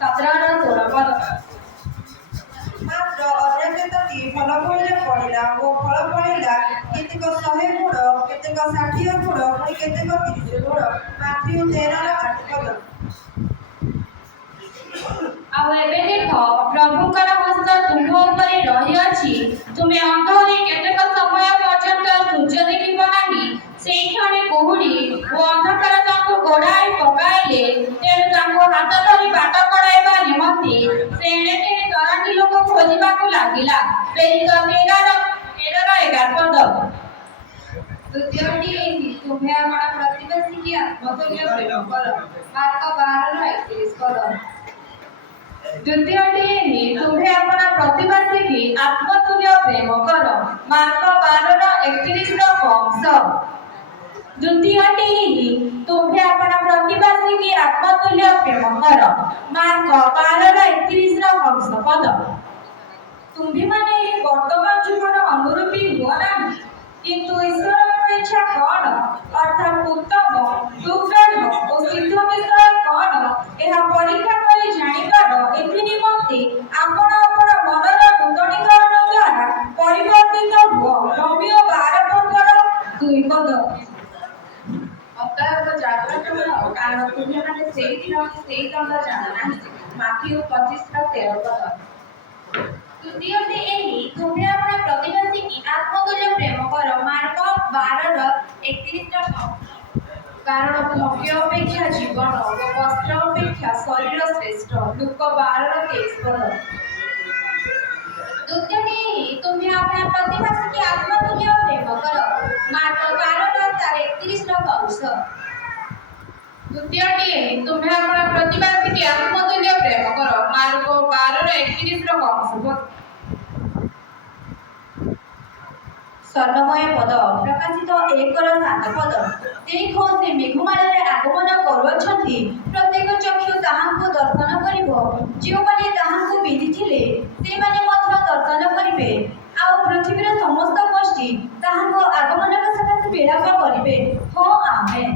17 16 ପଦ। ମାତ୍ର ଅନ୍ୟ କେତୋଟି ଫଳ ଫଳିରେ ପଡ଼ିଲା ଓ ଫଳ ଫଳିଲା କେତେକ 100 ଗୁଣ, କେତେକ 60 ଗୁଣ, ପୁଣି କେତେକ 30 ଗୁଣ। ମାଥିଉ 13 8 ପଦ। ଆଉ ଏବେ ଦେଖ, ପ୍ରଭୁଙ୍କର ହସ୍ତ ତୁମ୍ଭ ଉପରେ ରହିଅଛି। ତୁମେ ଅନ୍ଧ ହୋଇ କେତେକ ସମୟ ପର୍ଯ୍ୟନ୍ତ ସୂର୍ଯ୍ୟ ଦେଖିବ ନାହିଁ। ସେହି କ୍ଷଣେ କୁହୁଡ଼ି ଓ ଅନ୍ଧକାର ତାଙ୍କୁ ଗୋଡ଼ାଇ ପକାଇଲେ। ତେଣୁ ତାଙ୍କୁ ହାତ ଧରି ବାଟ କଢ଼ାଇବା ନିମନ୍ତେ ସେ ଏଣେ ତେଣେ ତରାଣ୍ଡିଲକୁ ଖୋଜିବାକୁ ଲାଗିଲା। ପ୍ରେରିତ 13 11 ପଦ। ଦ୍ୱିତୀୟଟି ଏହି, ତୁମ୍ଭେ ଆମର ପ୍ରତିବେଶୀକି ଆତ୍ମତୁଲ୍ୟ ପ୍ରେମ କର। ମାର୍କ 12 31 ପଦ। ଦ୍ୱିତୀୟଟି ଏହି, ତୁମ୍ଭେ ଆପଣ ପ୍ରତିବାସୀକି ଆତ୍ମତୁଲ୍ୟ ପ୍ରେମ କର। ମାର୍କ 12 31 ଅଂଶ। ଦ୍ୱିତୀୟଟି ଏହି, ତୁମ୍ଭେ ଆପଣ ପ୍ରତିବାସୀକି ଆତ୍ମତୁଲ୍ୟ ପ୍ରେମ କର। ମାର୍କ 12 31 ଅଂଶ ପଦ। ତୁମ୍ଭେମାନେ ଏହି ବର୍ତ୍ତମାନ ଯୁଗର ଅନୁରୂପୀ ହୁଅ ନାହିଁ, କିନ୍ତୁ ଈଶ୍ୱରଙ୍କ ଇଚ୍ଛା କଣ, ଅର୍ଥାତ୍ ଉତ୍ତମ, ସୁଦୃଢ଼ ଓ ସିଦ୍ଧ ବିଷୟ କଣ, ଏହା ପରୀକ୍ଷା କରି ଜାଣିବାର ଏଥି ନିମନ୍ତେ ଆପଣ ଆପଣ ମନର ନୂତନୀକରଣ ଦ୍ୱାରା ପରିବର୍ତ୍ତିତ ହୁଅ। ରୋମୀୟ 12 2 ପଦ। ଅତଏବ ଜାଗ୍ରତ ହୁଅ, କାରଣ ତୁମ୍ଭେମାନେ ସେହି ଦିନ ସେହି ଦଣ୍ଡ ଜାଣ ନାହିଁ। ମାଥିଉ 25 13 ପଦ। ତୃତୀୟଟି ଏହି, ତୁମ୍ଭେ ଆପଣ ପ୍ରତିବାସୀକି ଆତ୍ମତୁଲ୍ୟ ପ୍ରେମ କର। ମାର୍କ 12 31 କାରଣ ଭୋଗ୍ୟ ଅପେକ୍ଷା ଜୀବନ ଓ ବସ୍ତ୍ର ଅପେକ୍ଷା ଶରୀର ଶ୍ରେଷ୍ଠ। ଲୁକ 12 23 ପଦ। ଦ୍ୱିତୀୟଟି ଏହି, ତୁମ୍ଭେ ଆପଣ ପ୍ରତିବାସୀକି ଆତ୍ମତୁଲ୍ୟ ପ୍ରେମ କର। ମାର୍କ 12 31 ଅଂଶ। ଦ୍ୱିତୀୟଟି ଏହି, ତୁମ୍ଭେ ଆପଣ ପ୍ରତିବାସୀକି ଆତ୍ମତୁଲ୍ୟ ପ୍ରେମ କର। ମାର୍କ 12 31 ଅଂଶ। ସ୍ୱର୍ଣ୍ଣମୟ ପଦ। ପ୍ରକାଶିତ 1 7 ପଦ। ଦେଖ, ସେ ମେଘମାଳାରେ ଆଗମନ କରୁଅଛନ୍ତି। ପ୍ରତ୍ୟେକ ଚକ୍ଷୁ ତାହାଙ୍କୁ ଦର୍ଶନ କରିବ। ଯେଉଁମାନେ ତାହାଙ୍କୁ ବିଧିଥିଲେ ସେମାନେ ମଧ୍ୟ ଦର୍ଶନ କରିବେ। ଆଉ ପୃଥିବୀର ସମସ୍ତ ଗୋଷ୍ଠୀ ତାହାଙ୍କ ଆଗମନର ସକାଶେ ବିଳାପ କରିବେ। ହଁ, ଆମେନ୍।